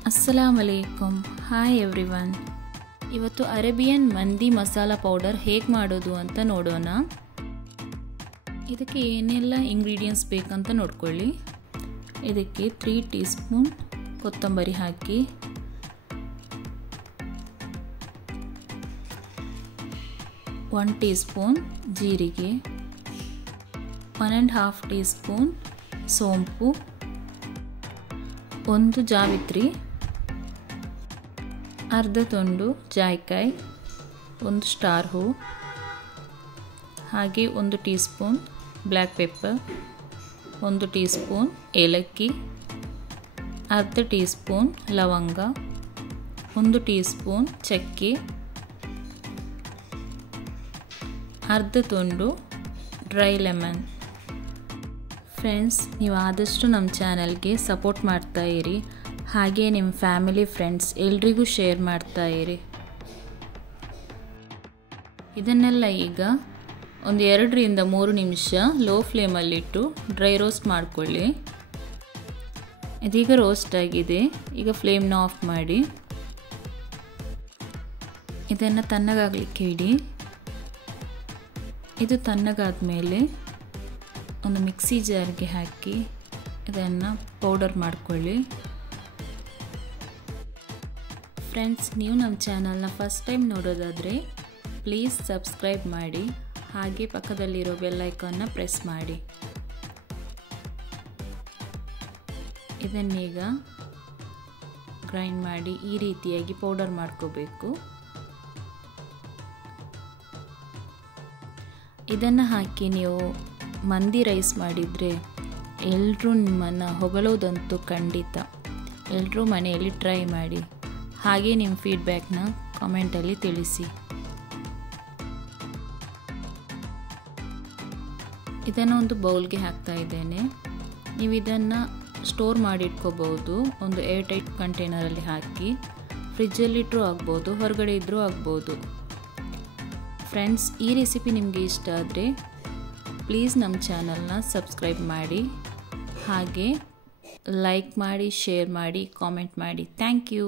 अस्सलामुअलैकुम हाय एव्रीवन ಇವತ್ತು ಅರೇಬಿಯನ್ ಮಂದಿ ಮಸಾಲಾ ಪೌಡರ್ ಹೇಗೆ ಮಾಡೋದು ಅಂತ ನೋಡೋಣ ಇದಕ್ಕೆ ಏನೆಲ್ಲ ಇಂಗ್ರೀಡಿಯೆಂಟ್ಸ್ ಬೇಕಂತ ನೋಡ್ಕೊಳ್ಳಿ ಇದಕ್ಕೆ 3 ಟೀ ಸ್ಪೂನ್ ಕೊತ್ತಂಬರಿ ಹಾಕಿ 1 ಟೀ ಸ್ಪೂನ್ ಜೀರಿಗೆ 1.5 ಟೀ ಸ್ಪೂನ್ ಸೋಂಪು 1 ಜಾವಿತ್ರಿ अर्ध ತುಂಡು ಜಾಯಿಕಾಯಿ 1 ಸ್ಟಾರ್ ಹೂ ಹಾಗೆ 1 teaspoon black pepper 1 teaspoon ಏಲಕ್ಕಿ अर्ध ಟೀ ಸ್ಪೂನ್ ಲವಂಗ 1 ಟೀ ಸ್ಪೂನ್ ಚಕ್ಕೆ अर्ध ತುಂಡು ಡ್ರೈ ಲೆಮನ್ ಫ್ರೆಂಡ್ಸ್ ನೀವು ಆದಷ್ಟು ನಮ್ಮ ಚಾನೆಲ್ಗೆ ಸಪೋರ್ಟ್ ಮಾಡ್ತಾ ಇರಿ ಹಾಗೆ ನಿಮ್ಮ ಫ್ಯಾಮಿಲಿ ಫ್ರೆಂಡ್ಸ್ ಎಲ್ಲರಿಗೂ ಶೇರ್ ಮಾಡ್ತಾ ಇರಿ ಇದನ್ನೆಲ್ಲ ಈಗ ಒಂದು 2 ರಿಂದ 3 ನಿಮಿಷ ಲೋ ಫ್ಲೇಮ್ ಅಲ್ಲಿ ಇಟ್ಟು ಡ್ರೈ ರೋಸ್ಟ್ ಮಾಡ್ಕೊಳ್ಳಿ ಇದೀಗ ರೋಸ್ಟ್ ಆಗಿದೆ ಈಗ ಫ್ಲೇಮ್ ನ ಆಫ್ ಮಾಡಿ ಇದನ್ನ ತಣ್ಣಗಾಗಲಿಕ್ಕೆ ಇಡಿ ಇದು ತಣ್ಣಗಾದ ಮೇಲೆ ಒಂದು ಮಿಕ್ಸಿ ಜಾರ್ಗೆ ಹಾಕಿ ಇದನ್ನ ಪೌಡರ್ ಮಾಡ್ಕೊಳ್ಳಿ ಫ್ರೆಂಡ್ಸ್ ನೀವು ನಮ್ಮ ಚಾನೆಲ್ನ ಫಸ್ಟ್ ಟೈಮ್ ನೋಡೋದಾದರೆ ಪ್ಲೀಸ್ ಸಬ್ಸ್ಕ್ರೈಬ್ ಮಾಡಿ ಹಾಗೆ ಪಕ್ಕದಲ್ಲಿರೋ ಬೆಲ್ ಐಕಾನ್ನ ಪ್ರೆಸ್ ಮಾಡಿ ಇದನ್ನೀಗ ಗ್ರೈಂಡ್ ಮಾಡಿ ಈ ರೀತಿಯಾಗಿ ಪೌಡರ್ ಮಾಡ್ಕೋಬೇಕು ಇದನ್ನು ಹಾಕಿ ನೀವು ಮಂದಿ ರೈಸ್ ಮಾಡಿದರೆ ಎಲ್ಲರೂ ನಿಮ್ಮನ್ನು ಹೊಗಳೋದಂತೂ ಖಂಡಿತ ಎಲ್ಲರೂ ಮನೆಯಲ್ಲಿ ಟ್ರೈ ಮಾಡಿ ಹಾಗೆ ನಿಮ್ಮ ಫೀಡ್ಬ್ಯಾಕ್ನ ಕಾಮೆಂಟಲ್ಲಿ ತಿಳಿಸಿ ಇದನ್ನು ಒಂದು ಬೌಲ್ಗೆ ಹಾಕ್ತಾ ಇದ್ದೇನೆ ನೀವು ಇದನ್ನು ಸ್ಟೋರ್ ಮಾಡಿ ಇಟ್ಕೋಬಹುದು ಒಂದು ಏರ್ ಟೈಟ್ ಕಂಟೈನರಲ್ಲಿ ಹಾಕಿ ಫ್ರಿಜ್ಜಲ್ಲಿ ಇಟ್ಟರೂ ಆಗ್ಬೋದು ಹೊರಗಡೆ ಇದ್ದರೂ ಆಗ್ಬೋದು ಫ್ರೆಂಡ್ಸ್ ಈ ರೆಸಿಪಿ ನಿಮಗೆ ಇಷ್ಟ ಆದರೆ ಪ್ಲೀಸ್ ನಮ್ಮ ಚಾನಲ್ನ ಸಬ್ಸ್ಕ್ರೈಬ್ ಮಾಡಿ ಹಾಗೆ ಲೈಕ್ ಮಾಡಿ ಶೇರ್ ಮಾಡಿ ಕಾಮೆಂಟ್ ಮಾಡಿ ಥ್ಯಾಂಕ್ ಯು